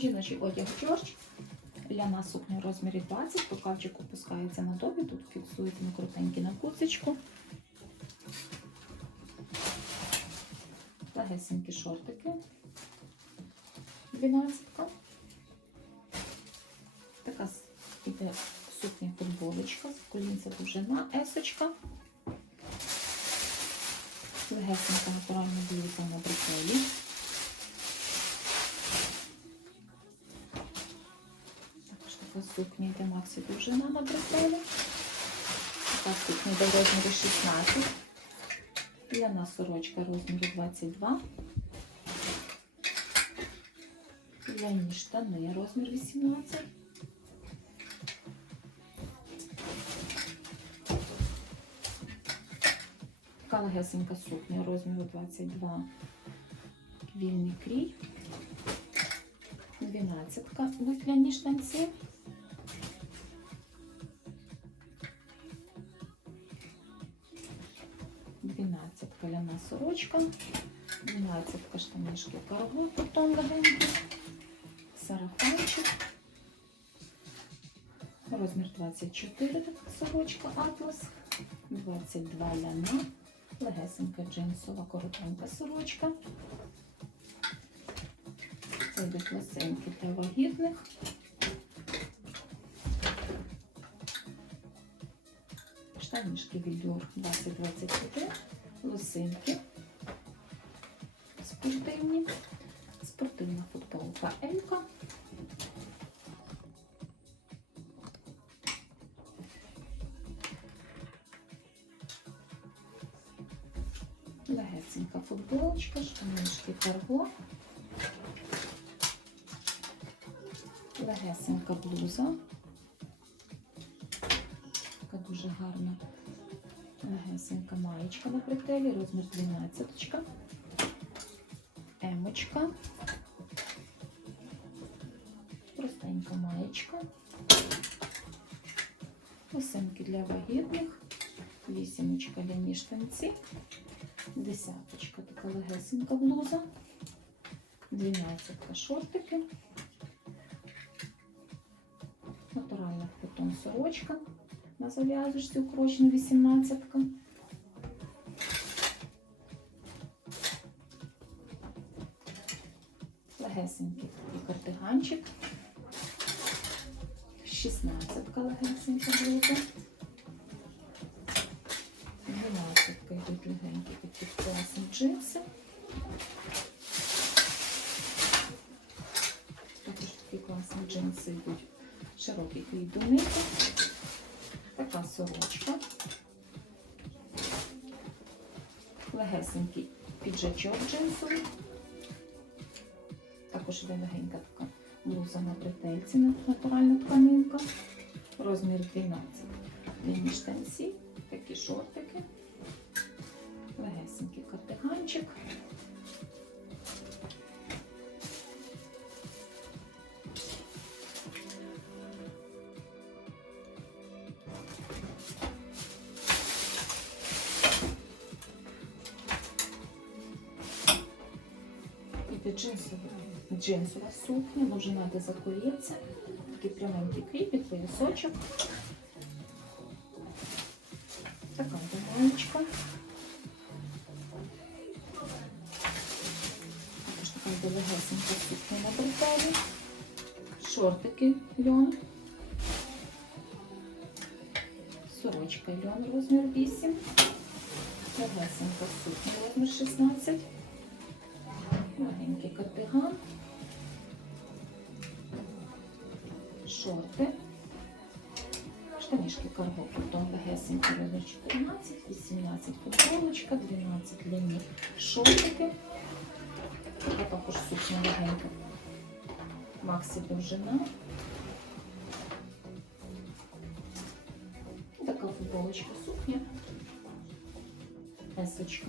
Жіночий одяг Джордж. Ляна сукня в розмірі 20, рукавчик опускається на добі, тут фіксується на крутенький на куцечку. Легесенькі шортики. 12. Така іде сукня футболочка, колінця довжина, есочка. Легесенька натуральна блуза на бретелі. Сукня йде Максі довжина на бретелі. Така сукня йде в розмірі 16. Ляна сорочка розмірі 22. Ляні штани розмір 18. Така легесенька сукня розміру 22. Вільний крій. 12 вифляні штанці. Ляна сорочка, 12 штанишки карго, потом легенький, сарафанчик, розмір 24, така сорочка атлас, 22 ляна, легесенька джинсова коротенька сорочка. Це йдуть лосинки для вагітних. Штанішки віддюр 20-21, лосинки спортивні, спортивна футболка Елька. Легесенька футболочка, штанішки карго. Легесенька блуза. Така дуже гарна. Легесенька маєчка на бретелі, розмір 12. Емочка. Простенька маєчка. Лосинки для вагітних. Вісімочка ляні штанці. Десяточка така легесенька блуза. Дванадцятка шортики. Натуральна потом сорочка на зав'язочці укорочена 18. Легесенький такий кардиганчик. 16 легесенька блуза. 12 йдуть легенькі такі класні джинси. Також такі класні джинси йдуть широкий клій до ниту. Така сорочка. Легесенький піджачок джинсовий. Також іде легенька така блуза на бретельці, натуральна тканинка. Розмір 12. Длинні штанці, такі шортики. Легесенький кардиганчик. Іде джинсова, джинсова сукня, довжина йде за такий пряменький кріпіт, поясочок. Така домаєчка. Також така легесенька сукня на бретелі. Шортики льон. Сорочка льон розмір 8. Легесенька сукня розмір 16. Маленький кардиган, шорти, штанішки карго, потім легесенький розмір 14, 18 футболочка, 12 длинні шортики. Така також сукня легенька. Максі довжина. Така футболочка сукня. Есочка.